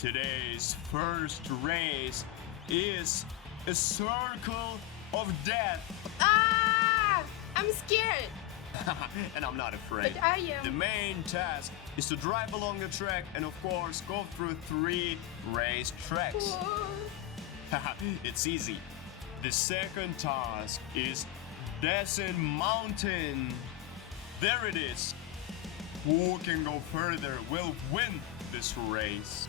Today's first race is a circle of death. Ah! I'm scared. And I'm not afraid. But I am. The main task is to drive along the track and, of course, go through 3 race tracks. Whoa. It's easy. The second task is Descent Mountain. There it is. Who can go further will win this race.